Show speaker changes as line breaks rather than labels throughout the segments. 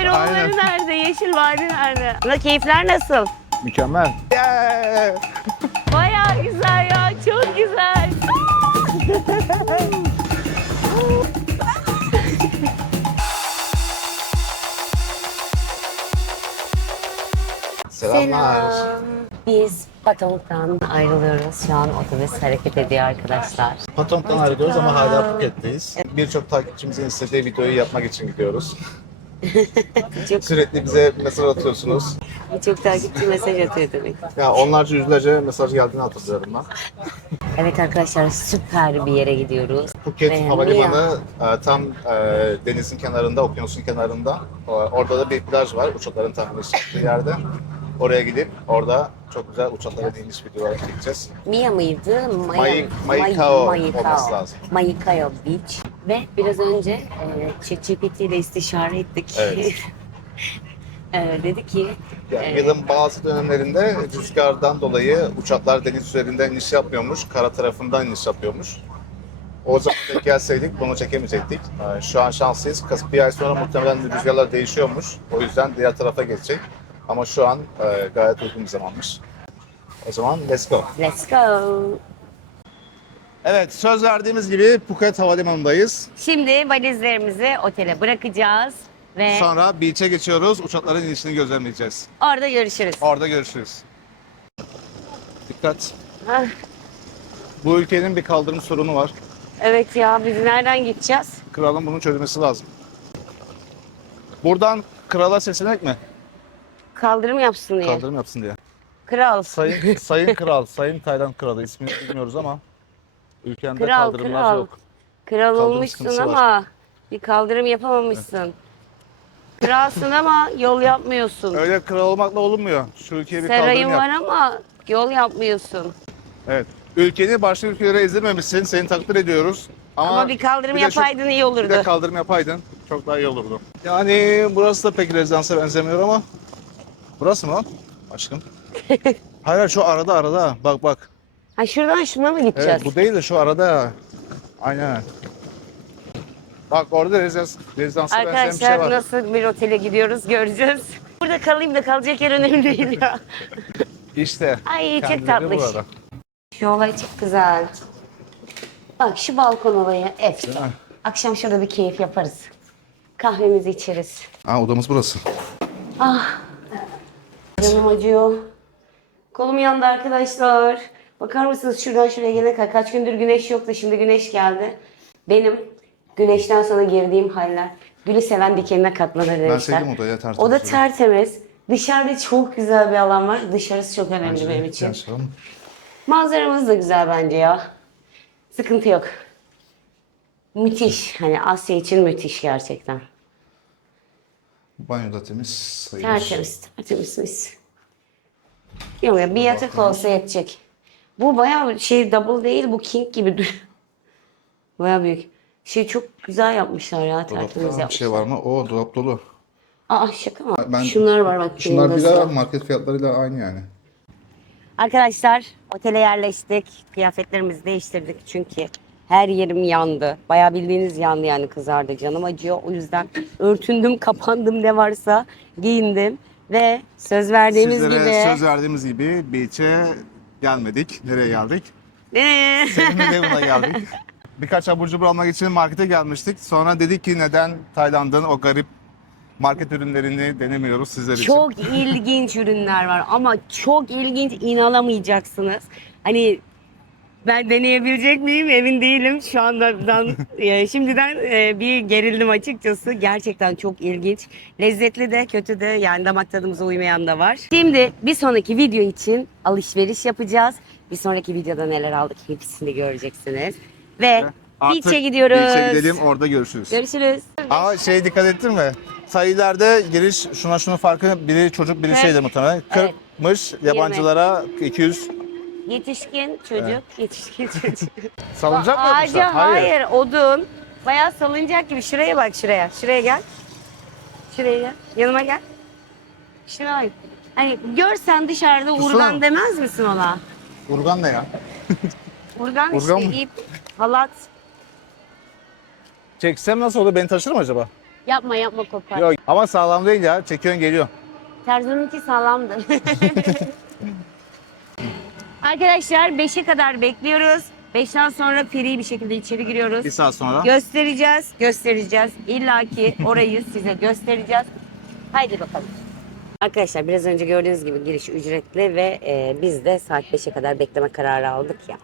Kahveroğulları
Aynen.
nerede? Yeşil Vadi nerede? Buna keyifler nasıl?
Mükemmel. Yeah.
Bayağı güzel ya. Çok güzel.
Selamlar.
Selam. Biz Patong'dan ayrılıyoruz. Şu an otobüs hareket ediyor arkadaşlar.
Patron'dan ayrılıyoruz ama hala Phuket'teyiz. Birçok takipçimizin istediği videoyu yapmak için gidiyoruz.
Çok,
Sürekli bize mesaj atıyorsunuz.
çok takipçi mesaj atıyor demek.
Ya onlarca yüzlerce mesaj geldiğini hatırlıyorum ben.
Evet arkadaşlar süper bir yere gidiyoruz.
Phuket Havalimanı e, tam e, denizin kenarında, okyanusun kenarında. Orada da bir plaj var, uçakların iniş yaptığı yerde. Oraya gidip orada çok güzel uçaklara iniş videoları çekeceğiz.
Mia mıydı? Maya,
Maikao
Maikao.
olması lazım.
Maikao Beach. Ve biraz önce e, ChatGPT ile istişare ettik.
Evet.
e, dedi ki
Yani
Evet.
yılın bazı dönemlerinde rüzgardan dolayı uçaklar deniz üzerinden iniş yapmıyormuş, kara tarafından iniş yapıyormuş. O zaman da gelseydik bunu çekemeyecektik. Ee, Şu an şanslıyız. Bir ay sonra muhtemelen rüzgarlar değişiyormuş. O yüzden diğer tarafa geçecek. Ama şu an e, gayet uygun bir zamanmış. O zaman let's go.
let's go.
Evet, söz verdiğimiz gibi Phuket Havalimanı'ndayız.
Şimdi valizlerimizi otele bırakacağız ve
Sonra beach'e geçiyoruz. Uçakların inişini gözlemleyeceğiz.
orada görüşürüz.
Orada görüşürüz. Dikkat.
Ah,
Bu ülkenin bir kaldırım sorunu var.
evet ya biz nereden gideceğiz?
Kralın bunu çözmesi lazım. Buradan krala seslenek mi?
Kaldırım yapsın diye.
Kaldırım yapsın diye.
Kral.
Sayın Sayın Kral, Sayın Tayland Kralı ismini bilmiyoruz ama ülkende
Kral,
kaldırımlar
kral.
yok.
Kral
Kaldırım
olmuşsun
sıkıntısı
ama bir kaldırım yapamamışsın. Kralsın ama yol yapmıyorsun.
Öyle kral olmakla olunmuyor. Şu ülkeye bir
Sarayın
kaldırım
var
yap.
ama yol yapmıyorsun.
Evet. Ülkeni başka ülkelere ezdirmemişsin. Seni takdir ediyoruz. Ama,
Ama, bir kaldırım
de şu-
yapaydın iyi olurdu.
Bir de kaldırım yapaydın. Çok daha iyi olurdu. Yani burası da pek rezidansa benzemiyor ama. Burası mı? Aşkım. hayır hayır, şu arada arada. Bak bak.
ha şuradan şuna mı gideceğiz?
Evet bu değil de şu arada. Aynen. Bak orada rezidans, rezidansa benzeyen bir şey
Arkadaşlar
var.
nasıl bir otele gidiyoruz göreceğiz. Burada kalayım da kalacak yer önemli değil ya.
İşte.
Ay çok
kendileri burada.
Şu olay çok güzel. Bak şu balkon olayı efsane.
Değil mi?
Akşam şurada bir keyif yaparız. Kahvemizi içeriz.
Aa odamız burası.
Ah. Canım acıyor. Kolum yandı arkadaşlar. Bakar mısınız şuradan şuraya gelene kadar. Kaç gündür güneş yoktu şimdi güneş geldi. Benim güneşten sonra girdiğim haller. Gülü seven dikenine katlanır demişler.
sevdim odayı, tertemiz
Oda tertemiz. Dışarıda çok güzel bir alan var. Dışarısı çok önemli benim için.
Yaşayalım.
Manzaramız da güzel bence ya. Sıkıntı yok. Müthiş. Hani Asya için müthiş gerçekten.
Banyo da temiz sayılır.
Tertemiz, tertemiz mis. Yok ya bir yatak olsa yetecek. Bu bayağı şey double değil bu king gibi duruyor. Bayağı büyük. Şey çok güzel yapmışlar ya tertemiz
Dolapta bir
yapmışlar.
şey var mı? O dolap dolu.
Aa şaka mı?
Ben-
Şunlar var bak.
Şunlar
Şunlar
bile market fiyatlarıyla aynı yani.
Arkadaşlar otele yerleştik. Kıyafetlerimizi değiştirdik çünkü her yerim yandı. Bayağı bildiğiniz yandı yani kızardı. Canım acıyor. O yüzden örtündüm, kapandım ne varsa giyindim. Ve söz verdiğimiz
Sizlere
gibi...
söz verdiğimiz gibi beach'e gelmedik. Nereye geldik?
Ee,
Seninle Devon'a geldik. Birkaç abur cubur almak için markete gelmiştik. Sonra dedik ki neden Tayland'ın o garip market ürünlerini denemiyoruz sizler için.
çok ilginç ürünler var ama çok ilginç inanamayacaksınız. Hani ben deneyebilecek miyim emin değilim. Şu andan e, şimdiden e, bir gerildim açıkçası. Gerçekten çok ilginç. Lezzetli de kötü de yani damak tadımıza uymayan da var. Şimdi bir sonraki video için alışveriş yapacağız. Bir sonraki videoda neler aldık hepsini göreceksiniz. Ve
Artık
beach'e gidiyoruz.
Beach'e gidelim orada görüşürüz.
Görüşürüz.
Ama şey dikkat ettin mi? Sayılarda giriş şuna şunun farkı biri çocuk biri
Kırk.
şeydi muhtemelen.
Evet.
40'mış yabancılara 200
Yetişkin çocuk, yetişkin çocuk.
salıncak mı
Ağaca
yapmışlar?
hayır. odun. Bayağı salıncak gibi. Şuraya bak şuraya. Şuraya gel. Şuraya gel. Yanıma gel. Şuraya bak. Hani görsen dışarıda
Tutsana.
urgan demez misin ona?
Urgan ne ya?
Urgan,
Urgan
işte
mı?
ip, halat.
Çeksem nasıl olur? Beni taşır mı acaba?
Yapma yapma kopar.
Yok ama sağlam değil ya. Çekiyorsun geliyor.
Terzun'unki sağlamdı. Arkadaşlar 5'e kadar bekliyoruz. 5'ten sonra free bir şekilde içeri giriyoruz.
Bir saat sonra.
Göstereceğiz, göstereceğiz. İlla ki orayı size göstereceğiz. Haydi bakalım. Arkadaşlar biraz önce gördüğünüz gibi giriş ücretli ve e, biz de saat 5'e kadar bekleme kararı aldık ya.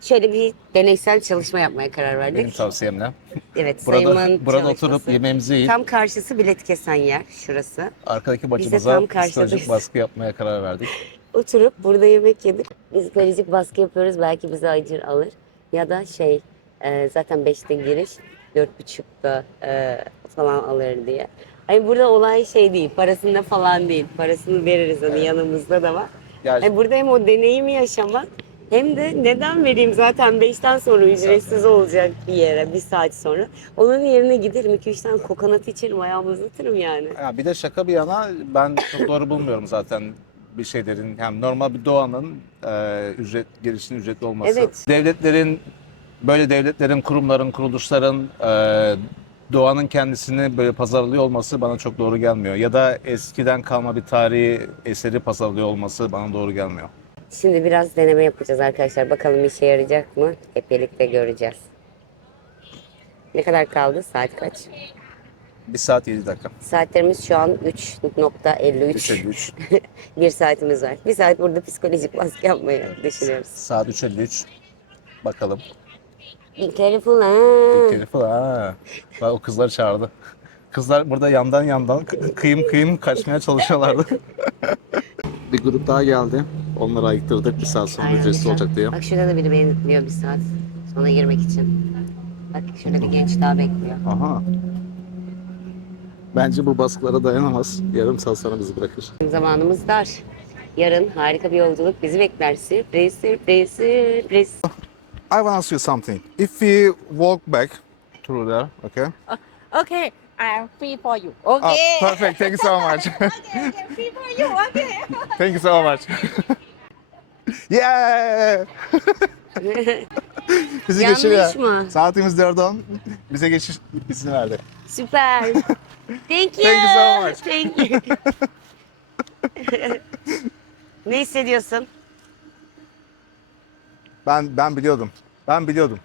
Şöyle bir deneysel çalışma yapmaya karar verdik.
Benim tavsiyemle.
evet,
Burada,
sayımın
burada
çalışması.
oturup yemeğimizi yiyip
Tam karşısı bilet kesen yer şurası.
arkadaki
tam
bacımıza psikolojik baskı yapmaya karar verdik.
Oturup burada yemek yedik. Biz psikolojik baskı yapıyoruz. Belki bize acır alır. Ya da şey e, zaten 5'te giriş 4.30'da e, falan alır diye. Hani burada olay şey değil. Parasında falan değil. Parasını veririz hani yanımızda da var.
Yani
burada hem o deneyimi yaşamak hem de neden vereyim zaten 5'ten sonra ücretsiz olacak bir yere bir saat sonra. Onun yerine giderim 2-3 tane kokonat içerim ayağımı uzatırım yani.
Ya bir de şaka bir yana ben çok doğru bulmuyorum zaten bir şeylerin yani normal bir doğanın e, ücret girişinin ücretli olması.
Evet.
Devletlerin böyle devletlerin, kurumların, kuruluşların e, doğanın kendisini böyle pazarlıyor olması bana çok doğru gelmiyor. Ya da eskiden kalma bir tarihi eseri pazarlıyor olması bana doğru gelmiyor.
Şimdi biraz deneme yapacağız arkadaşlar. Bakalım işe yarayacak mı? Hep birlikte göreceğiz. Ne kadar kaldı? Saat kaç?
Bir saat 7 dakika.
Saatlerimiz şu an 3.53.
3.53.
bir saatimiz var. Bir saat burada psikolojik baskı yapmayı düşünüyoruz.
Saat 3.53. Bakalım.
Be careful ha.
Telefon ha. Bak o kızlar çağırdı. Kızlar burada yandan yandan kı- kıyım kıyım kaçmaya çalışıyorlardı. bir grup daha geldi. Onları ayıktırdık bir saat sonra
Aynen,
ücretsiz olacak diye.
Bak şurada da biri beni bekliyor bir saat. Sonra girmek için. Bak şurada bir genç daha bekliyor.
Aha. Bence bu baskılara dayanamaz. Yarım saat sonra bizi bırakır.
Zamanımız dar. Yarın harika bir yolculuk bizi bekler. Sürpriz, sürpriz, sürpriz.
I want to ask you something. If we walk back through there, okay?
Okay, I'm free for you. Okay.
perfect. Thank you so much.
okay, okay, free for you. Okay.
Thank you so much. yeah! Bizi
Yanlış
geçiriyor.
mı?
Saatimiz 4.10. Bize geçiş izni verdi.
Süper. Thank you.
Thank you so much.
Thank you. ne hissediyorsun?
Ben ben biliyordum. Ben biliyordum.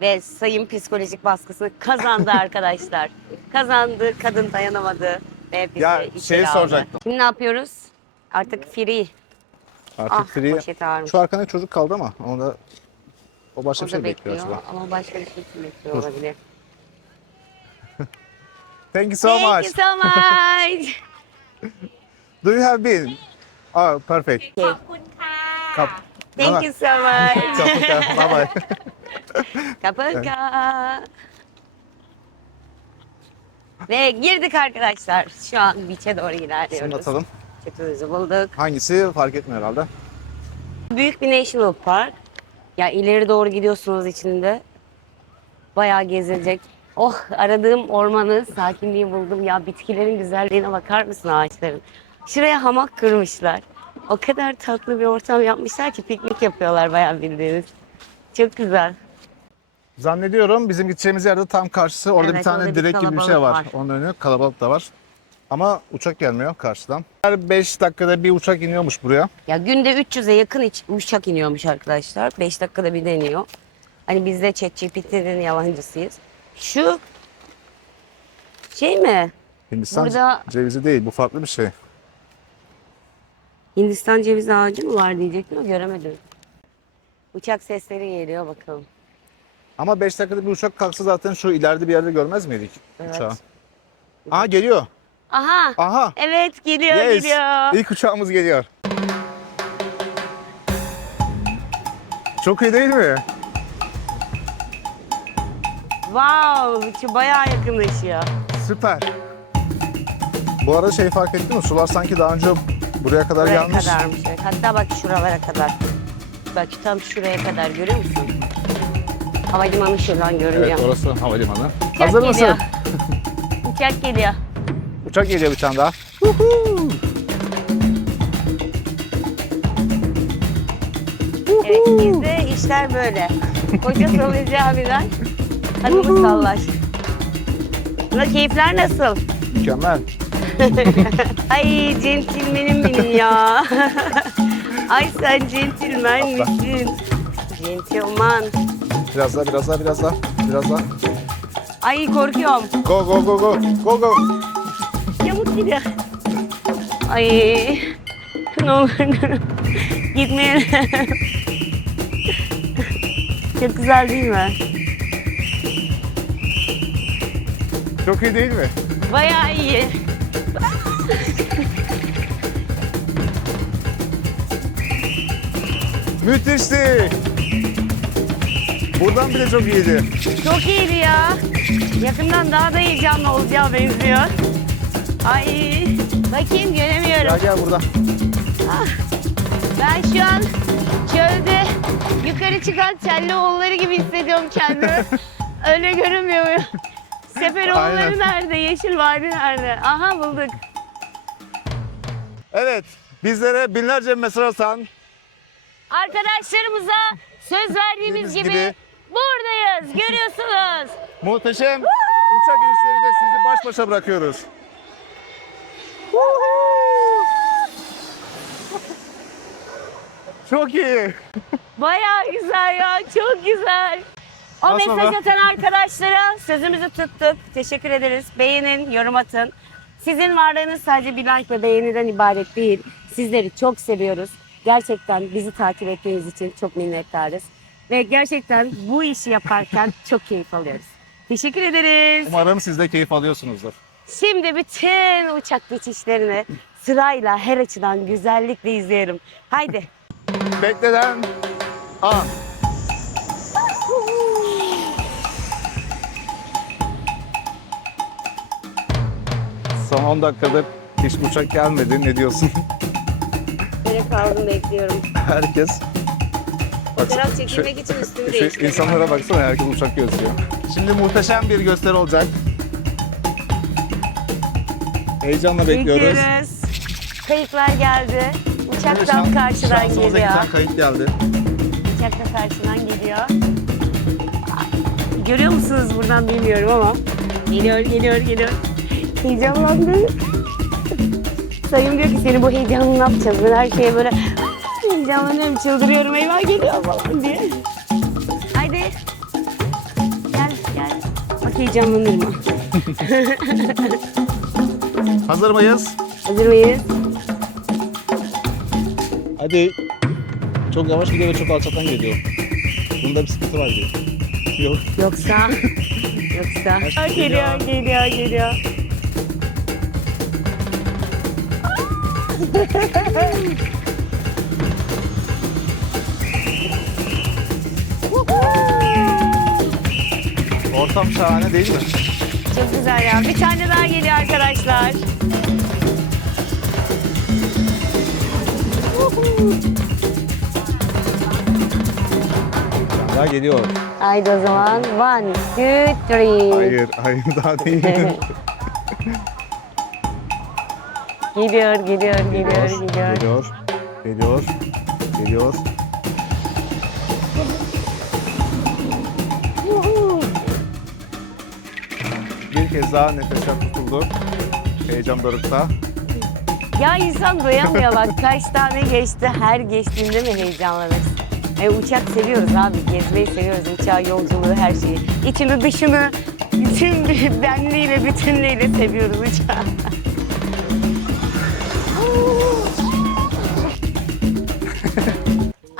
Ve sayım psikolojik baskısını kazandı arkadaşlar. kazandı, kadın dayanamadı. Ve bizi
Ya,
içeri
şeyi
aldı.
soracaktım.
Şimdi ne yapıyoruz? Artık free.
Artık
ah,
free.
poşet ağırmış.
Şu arkada çocuk kaldı ama onu da o başka
O
bir
da
şey bekliyor
bekliyor
acaba.
ama başka bir şey için bekliyor olabilir.
Thank you so
Thank
much.
you so much.
Do you have been? Oh, perfect.
ขอบคุณค่ะ
Kap.
Thank you so much.
Bye bye.
Kapıka. Ve girdik arkadaşlar. Şu an beach'e doğru
Şunu
ilerliyoruz.
atalım.
Çatımızı bulduk.
Hangisi fark etmiyor herhalde.
Büyük bir national park. Ya ileri doğru gidiyorsunuz içinde. Bayağı gezilecek. Oh aradığım ormanı, sakinliği buldum. Ya bitkilerin güzelliğine bakar mısın ağaçların? Şuraya hamak kurmuşlar. O kadar tatlı bir ortam yapmışlar ki piknik yapıyorlar bayağı bildiğiniz. Çok güzel.
Zannediyorum bizim gideceğimiz yerde tam karşısı. Orada
Evet,
bir tane
orada bir
direk gibi bir şey
kalabalık
var.
var.
Onun önü kalabalık da var. Ama uçak gelmiyor karşıdan. Her 5 dakikada bir uçak iniyormuş buraya.
Ya günde 300'e yakın iç- uçak iniyormuş arkadaşlar. 5 dakikada bir deniyor. Hani biz de ChatGPT'nin yalancısıyız. Şu şey mi?
Hindistan
Burada-
cevizi değil bu farklı bir şey.
Hindistan cevizi ağacı mı var diyecektim ama göremedim. Uçak sesleri geliyor bakalım.
Ama 5 dakikada bir uçak kalksa zaten şu ileride bir yerde görmez miydik
Evet.
uçağı? Aa geliyor.
Aha.
Aha.
Evet geliyor
Yes.
geliyor.
İlk uçağımız geliyor. Çok iyi değil mi?
Wow, şu bayağı yakınlaşıyor.
Süper. Bu arada şey fark ettin mi? Sular sanki daha önce buraya kadar
Buraya
gelmiş.
kadarmış. evet. Hatta bak şuralara kadar. Bak tam şuraya kadar görüyor musun? Havalimanı şuradan görünüyor.
Evet orası havalimanı.
Uçak
Hazır
geliyor.
mısın?
Uçak geliyor.
Uçak geliyor bir tane daha.
Evet bizde işler böyle. Koca salıncı abiden hanımı sallar. Nasıl, keyifler nasıl?
Mükemmel.
Ay centilmenim benim ya. Ay sen centilmen misin? Centilman.
Biraz daha, biraz daha, biraz daha. Biraz daha.
Ay korkuyorum.
Go, go, go, go. Go, go.
Yamuk gidiyor. Ay. Ne olur gitmeyelim. Çok güzel değil mi?
Çok iyi değil mi?
Bayağı iyi.
Müthişti. Buradan bile çok iyiydi.
Çok iyiydi ya. Yakından daha da heyecanlı olacağı benziyor. Ay. Bakayım göremiyorum.
Gel gel burada.
Ben şu an çölde yukarı çıkan Telloğulları gibi hissediyorum kendimi. Öyle görünmüyor muyum? Seferoğulları
Aynen.
nerede? Yeşil Vadi nerede? Aha bulduk.
Evet. Bizlere binlerce mesaj atan
Arkadaşlarımıza söz verdiğimiz
Dediğimiz
gibi,
gibi.
buradayız. Görüyorsunuz.
muhteşem uçak inişleriyle sizi baş başa bırakıyoruz. Çok iyi.
Bayağı güzel ya. Çok güzel. O
Aslında-
mesaj atan arkadaşlara sözümüzü tuttuk. Teşekkür ederiz. Beğenin, yorum atın. Sizin varlığınız sadece bir like ve beğeniden ibaret değil. Sizleri çok seviyoruz. Gerçekten bizi takip ettiğiniz için çok minnettarız. Ve gerçekten bu işi yaparken çok keyif alıyoruz. Teşekkür ederiz.
Umarım siz de keyif alıyorsunuzdur.
Şimdi bütün uçak geçişlerini sırayla her açıdan güzellikle izleyelim. Haydi.
Beklenen an. Son 10 dakikadır hiç uçak gelmedi. Ne diyorsun?
Böyle kaldım bekliyorum.
Herkes.
Fotoğraf çekilmek için üstümü
Şu
değiştirdim.
insanlara baksana herkes uçak gözlüyor. Şimdi muhteşem bir gösteri olacak. Heyecanla bekliyoruz.
Bekliyoruz. Kayıtlar geldi. Uçak tam karşıdan
Şansımıza
geliyor.
tane kayıt geldi.
Uçak da karşıdan geliyor. Görüyor musunuz buradan bilmiyorum ama. Geliyor, geliyor, geliyor. Heyecanlandım. Sayım diyor ki seni bu heyecanla ne yapacağız? Ben her şeye böyle heyecanlanıyorum, çıldırıyorum. Eyvah geliyor falan diye. Haydi. Gel, gel. Bak heyecanlanırma.
Hazır mıyız?
Hazır mıyız?
Hadi. Çok yavaş gidiyor ve çok alçaktan geliyor. Bunda bir sıkıntı var diyor. Yok.
Yoksa... Yoksa... Geliyor, geliyor, geliyor.
Ortam şahane değil mi?
Çok güzel ya. Bir tane daha geliyor arkadaşlar.
Daha geliyor.
Haydi o zaman. One, two, three.
Hayır, hayır daha değil.
Geliyor, geliyor, geliyor, geliyor.
Geliyor. Geliyor. Geliyor. Bir kez daha nefesler tutuldu. Heyecan dorukta.
Ya insan doyamıyor bak. Kaç tane geçti. Her geçtiğinde mi heyecanlanırsın? E, uçak seviyoruz abi. Gezmeyi seviyoruz. Uçağı, yolculuğu, her şeyi. İçini dışını bütün benliğiyle, bütünlüğüyle seviyoruz uçağı.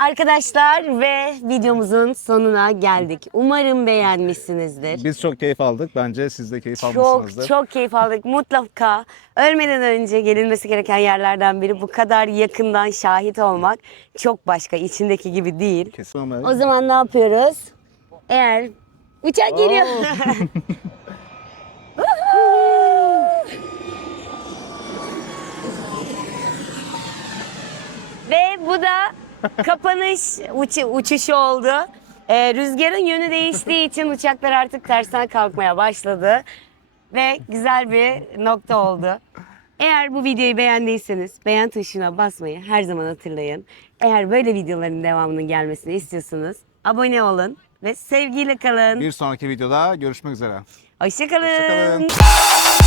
Arkadaşlar ve videomuzun sonuna geldik. Umarım beğenmişsinizdir.
Biz çok keyif aldık. Bence siz de keyif
Çok
almışsınızdır.
çok keyif aldık. Mutlaka ölmeden önce gelinmesi gereken yerlerden biri bu kadar yakından şahit olmak çok başka. içindeki gibi değil.
Kesin.
O zaman ne yapıyoruz? Eğer uçak geliyor. Ve bu da kapanış uçu- uçuşu oldu. Ee, rüzgarın yönü değiştiği için uçaklar artık tersten kalkmaya başladı. Ve güzel bir nokta oldu. Eğer bu videoyu beğendiyseniz beğen tuşuna basmayı her zaman hatırlayın. Eğer böyle videoların devamının gelmesini istiyorsanız abone olun ve sevgiyle kalın.
Bir sonraki videoda görüşmek üzere.
Hoşçakalın.
Hoşçakalın.